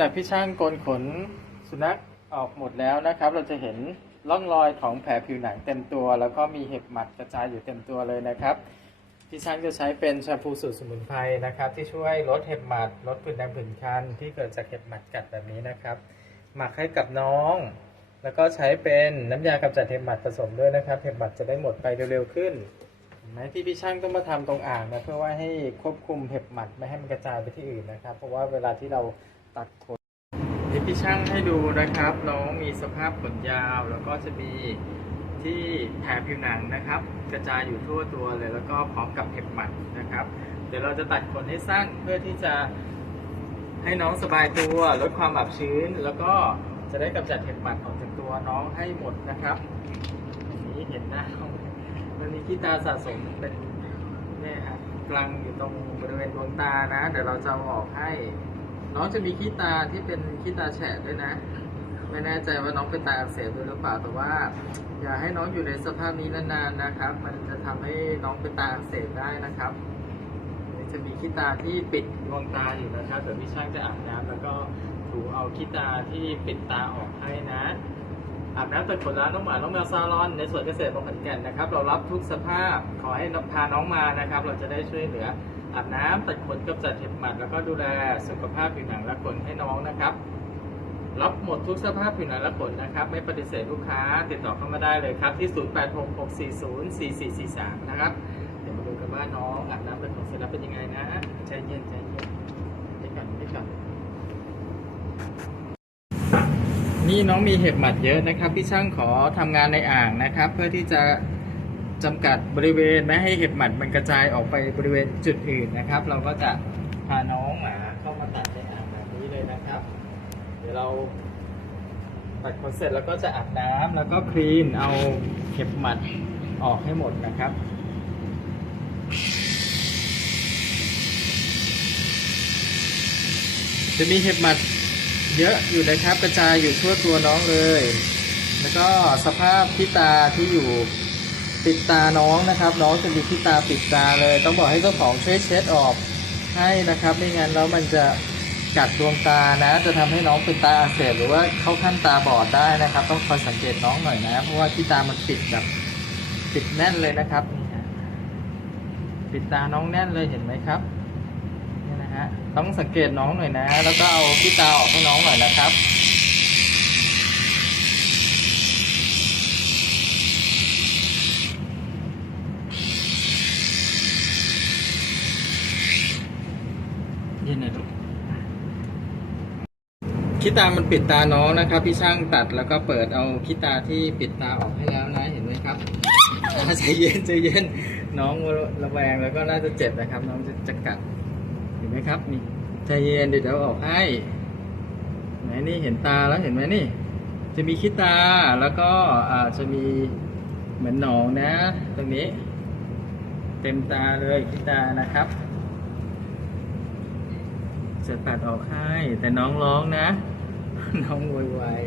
จากพี่ช่างโกนขนสุนัขออกหมดแล้วนะครับ เราจะเห็นร่องรอยของแผลผิวหนังเต็มตัว แล้วก็มีเห็บหมัดกระจายอยู่เต็มตัวเลยนะครับพี่ช่างจะใช้เป็นแชมพูสูตรสมุนไพรนะครับ ที่ช่วยลดเห็บหมัดลดผื่นแดงผื่นคันที่เกิดจากเห็บหมัดกัดแบบนี้นะครับ หมักให้กับน้อง แล้วก็ใช้เป็นน้ำยากำจัดเห็บหมัดผสมด้วยนะครับเห็บหมัดจะได้หมดไปเร็วๆขึ้นนไหมที่พี่ช่างต้องมาทำตรงอ่างนะเพื่อว่าให้ควบคุมเห็บหมัดไม่ให้มันกระจายไปที่อื่นนะครับ เพราะว่าเวลาที่เรา ตัดขนที่พี่ช่างให้ดูนะครับ น้องมีสภาพขนยาว แล้วก็จะมีที่แผลผิวหนังนะครับ กระจายอยู่ทั่วตัวเลย แล้วก็พร้อมกับเห็บหมัดนะครับ เดี๋ยวเราจะตัดขนให้สั้นเพื่อที่จะให้น้องสบายตัวลดความอับชื้น แล้วก็จะได้กำจัดเห็บหมัดออกจากตัวน้องให้หมดนะครับนนี้เห็นหน้าน้องมันมีขี้ตาสะสมเป็นเนี่ยครับกลางอยู่ตรงบริเวณดวงตานะ เดี๋ยวเราจะออกให้ น้องจะมีขี้ตาที่เป็นขี้ตาแฉะด้วยนะ ไม่แน่ใจว่าน้องเป็นตาอักเสบด้วยหรือเปล่า แต่ว่า อย่าให้น้องอยู่ในสภาพนี้นานๆนะครับ มันจะทำให้น้องเป็นตาอักเสบได้นะครับจะมีขี้ตาที่ปิดดวงตาอยู่นะครับเดี๋ยวพี่ช่างจะอาบน้ำแล้วก็ถูเอาขี้ตาที่ปิดตาออกให้นะอาบน้ำตัดขนแล้วน้องหมาน้องแมวซาลอน ในสวนเกษตรบางขอนแก่นนะครับ เรารับทุกสภาพขอให้พาน้องมานะครับ เราจะได้ช่วยเหลือ อาบน้ำตัดขนกำจัดเห็บหมัดแล้วก็ดูแลสุขภาพผิวหนังและขนให้น้องนะครับรับหมดทุกสภาพผิวหนังและขนนะครับ ไม่ปฏิเสธลูกค้าติดต่อเข้ามาได้เลยครับ ที่ 0866404443 นะครับ เดี๋ยวมาดูกันว่าน้องอาบน้ำตัดขนเสร็จแล้วเป็นยังไงนะใจเย็นใจเย็นไปก่อนไปก่อนนี่น้องมีเห็บหมัดเยอะนะครับ พี่ช่างขอทำงานในอ่างนะครับ เพื่อที่จะ จำกัดบริเวณไม่ให้เห็บหมัดมันกระจายออกไปบริเวณจุดอื่นนะครับ เราก็จะพาน้องหมาเข้ามาตัดในอ่างแบบนี้เลยนะครับ เดี๋ยวเราตัดขนเสร็จแล้วก็จะอาบน้ำแล้วก็คลีนเอาเห็บหมัดออกให้หมดนะครับจะมีเห็บหมัดเยอะอยู่นะครับกระจายอยู่ทั่วตัวน้องเลย แล้วก็สภาพที่ตาที่อยู่ ปิดตาน้องนะครับ น้องจะมีที่ตาปิดตาเลย ต้องบอกให้เจ้าของช่วยเช็ดออกให้นะครับ ไม่งั้นแล้วมันจะกัดดวงตานะ จะทำให้น้องเป็นตาอักเสบหรือว่าเข้าขั้นตาบอดได้นะครับ ต้องคอยสังเกตน้องหน่อยนะ เพราะว่าที่ตามันปิดแบบปิดแน่นเลยนะครับ ปิดตาน้องแน่นเลยเห็นไหมครับนี่นะฮะต้องสังเกตน้องหน่อยนะ แล้วก็เอาขี้ตาออกให้น้องหน่อยนะครับ เย็นหน่อยลูกขี้ตามันปิดตาน้องนะครับ พี่ช่างตัดแล้วก็เปิดเอาขี้ตาที่ปิดตาออกให้แล้วนะเห็นไหมครับอ่าใจเย็นใจเย็นน้องระแวงแล้วก็น่าจะเจ็บนะครับ น้องจะจะกัดเห็นไหมครับนี่ใจเย็นเดี๋ยวเดี๋ยวออกให้ไหนนี่เห็นตาแล้วเห็นไหมนี่ จะมีขี้ตาแล้วก็อ่าจะมีเหมือนหนองนะ ตรงนี้ เต็มตาเลยขี้ตานะครับ จะตัดออกให้แต่น้องร้องนะ น้องโวยวาย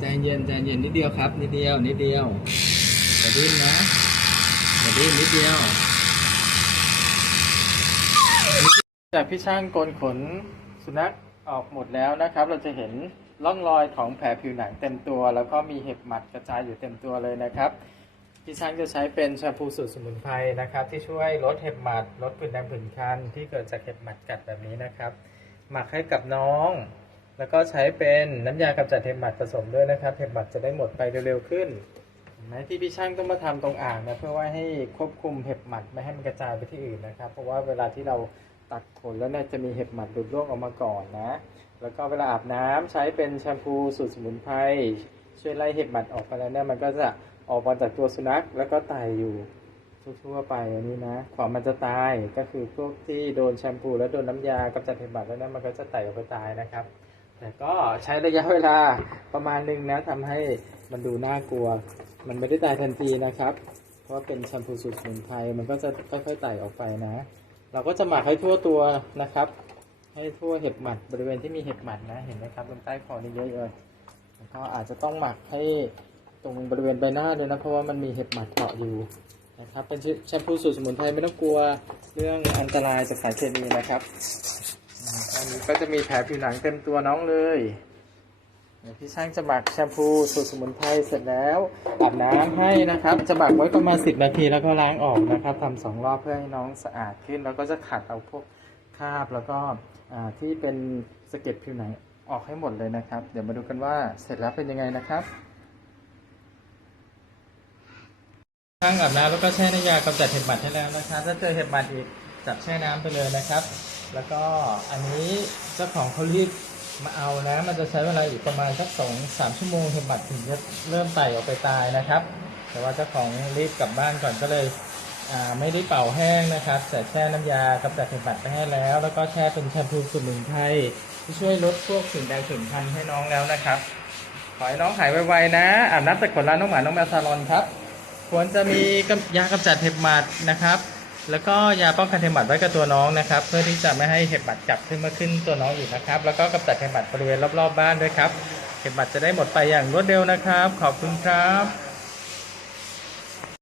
ใจเย็นใจเย็นนิดเดียวครับ นิดเดียวนิดเดียวอย่าดิ้นนะอย่าดิ้นนิดเดียวจากพี่ช่างโกนขนสุนัขออกหมดแล้วนะครับ เราจะเห็นร่องรอยของแผลผิวหนังเต็มตัว แล้วก็มีเห็บหมัดกระจายอยู่เต็มตัวเลยนะครับพี่ช่างจะใช้เป็นแชมพูสูตรสมุนไพรนะครับ ที่ช่วยลดเห็บหมัดลดผื่นแดงผื่นคันที่เกิดจากเห็บหมัดกัดแบบนี้นะครับ หมักให้กับน้อง แล้วก็ใช้เป็นน้ำยากำจัดเห็บหมัดผสมด้วยนะครับ เห็บหมัดจะได้หมดไปเร็วๆขึ้นนไหมที่พี่ช่างต้องมาทำตรงอ่างนะเพื่อว่าให้ควบคุมเห็บหมัดไม่ให้มันกระจายไปที่อื่นนะครับ เพราะว่าเวลาที่เราตัดขนแล้วเนี่ยจะมีเห็บหมัดหลุดร่วงออกมาก่อนนะ แล้วก็เวลาอาบน้ำใช้เป็นแชมพูสูตรสมุนไพรช่วยไล่เห็บหมัดออกไปแล้วเนี่ยมันก็จะออกมาจากตัวสุนัขแล้วก็ไต่อยู่ ทั่วๆไปอันนี้นะกว่ามันจะตายก็คือพวกที่โดนแชมพูแล้วโดนน้ำยากำจัดเห็บหมัดแล้วนี่ยมันก็จะไต่ออกไปตายนะครับ แต่ก็ใช้ระยะเวลาประมาณหนึงนะทำให้มันดูน่ากลัว มันไม่ได้ตายทันทีนะครับ เพราะว่าเป็นแชมพูสูตรสมุนไพรมันก็จะค่อยๆไต่ออกไปนะ เราก็จะหมักให้ทั่วตัวนะครับ ให้ทั่วเห็บหมัดบริเวณที่มีเห็บหมัดนะเห็นไหมครับตรงใต้คอนี่เยอะเลยแล้วก็อาจจะต้องหมักให้ตรงบริเวณใบหน้าเลยนะเพราะว่ามันมีเห็บหมัดเกาะอยู่ นะครับเป็นแชมพูสูตรสมุนไพรไม่ต้องกลัวเรื่องอันตรายจากสารเคมีนะครับอันนี้ก็จะมีแผลผิวหนังเต็มตัวน้องเลยพี่ช่างจะหมักแชมพูสูตรสมุนไพรเสร็จแล้วอาบน้ำให้นะครับ จะหมักไว้ประมาณ10นาทีแล้วก็ล้างออกนะครับทำสองรอบเพื่อให้น้องสะอาดขึ้น แล้วก็จะขัดเอาพวกคราบแล้วก็ที่เป็นสะเก็ดผิวหนังออกให้หมดเลยนะครับ เดี๋ยวมาดูกันว่าเสร็จแล้วเป็นยังไงนะครับ ช่างอาบน้ำแล้วก็แช่น้ำยากำจัดเห็บหมัดให้แล้วนะครับ ถ้าเจอเห็บหมัดอีกจับแช่น้ำไปเลยนะครับ แล้วก็อันนี้เจ้าของเขารีบมาเอานะมันจะใช้เวลาอีกประมาณสักสองสามชั่วโมงเห็บหมัดถึงจะเริ่มไต่ออกไปตายนะครับ แต่ว่าเจ้าของรีบกลับบ้านก่อนก็เลยไม่ได้เป่าแห้งนะครับแต่แช่น้ำยากำจัดเห็บหมัดไปให้แล้ว แล้วก็แช่เป็นแชมพูสมุนไพรที่ช่วยลดพวกสิ่งใดสิ่งพันให้น้องแล้วนะครับ ขอให้น้องหายไวๆนะอาบน้ำแต่ขนร้านน้องหมาน้องแมวซาลอนครับ ควรจะมียากำจัดเห็บหมัดนะครับ แล้วก็ยาป้องกันเห็บหมัดไว้กับตัวน้องนะครับ เพื่อที่จะไม่ให้เห็บหมัดกลับขึ้นมาขึ้นตัวน้องอีกนะครับ แล้วก็กำจัดเห็บหมัดบริเวณรอบๆบ้านด้วยครับ เห็บหมัดจะได้หมดไปอย่างรวดเร็วนะครับ ขอบคุณครับ